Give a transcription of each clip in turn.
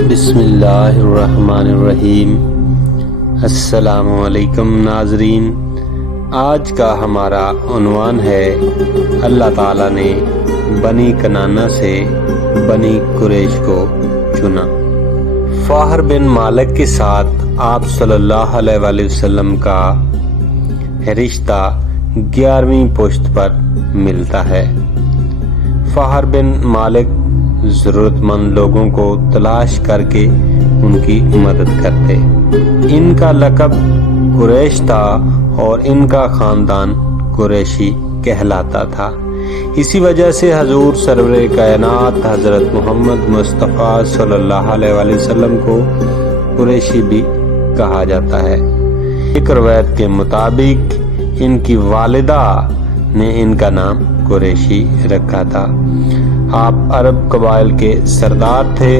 بسم اللہ الرحمن الرحیم۔ السلام علیکم ناظرین، آج کا ہمارا عنوان ہے اللہ تعالیٰ نے بنی کنانہ سے بنی قریش کو چنا۔ فہر بن مالک کے ساتھ آپ صلی اللہ علیہ وآلہ وسلم کا رشتہ 11ویں پشت پر ملتا ہے۔ فہر بن مالک ضرورت مند لوگوں کو تلاش کر کے ان کی مدد کرتے۔ ان کا لقب قریش تھا اور ان کا خاندان قریشی کہلاتا تھا۔ اسی وجہ سے حضور سرور کائنات حضرت محمد مصطفیٰ صلی اللہ علیہ وآلہ وسلم کو قریشی بھی کہا جاتا ہے۔ ایک روایت کے مطابق ان کی والدہ نے ان کا نام قریشی رکھا تھا۔ آپ عرب قبائل کے سردار تھے۔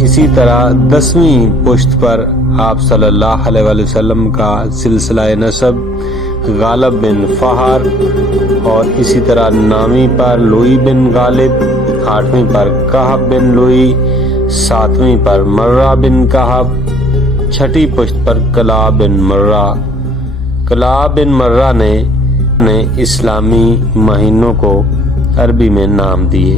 اسی طرح 10ویں پشت پر آپ صلی اللہ علیہ وآلہ وسلم کا سلسلہ نسب غالب بن فہر، اور اسی طرح 9ویں پر لوئی بن غالب، 8ویں پر کہب بن لوئی، 7ویں پر مرہ بن کہب، 6ٹھی پشت پر کلاب بن مرہ۔ کلاب بن مرہ نے اسلامی مہینوں کو عربی میں نام دیے۔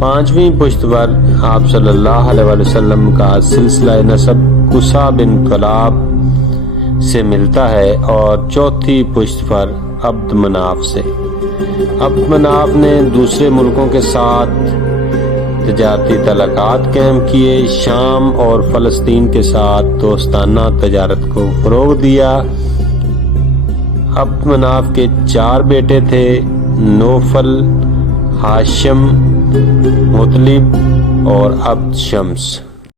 5ویں پشت پر آپ صلی اللہ علیہ وآلہ وسلم کا سلسلہ نسب قصا بن کلاب سے ملتا ہے، اور 4تھی پشت پر عبد مناف سے۔ عبد مناف نے دوسرے ملکوں کے ساتھ تجارتی تعلقات قائم کیے، شام اور فلسطین کے ساتھ دوستانہ تجارت کو فروغ دیا۔ عبد مناف کے 4 بیٹے تھے، نوفل، ہاشم، مطلب اور عبد شمس۔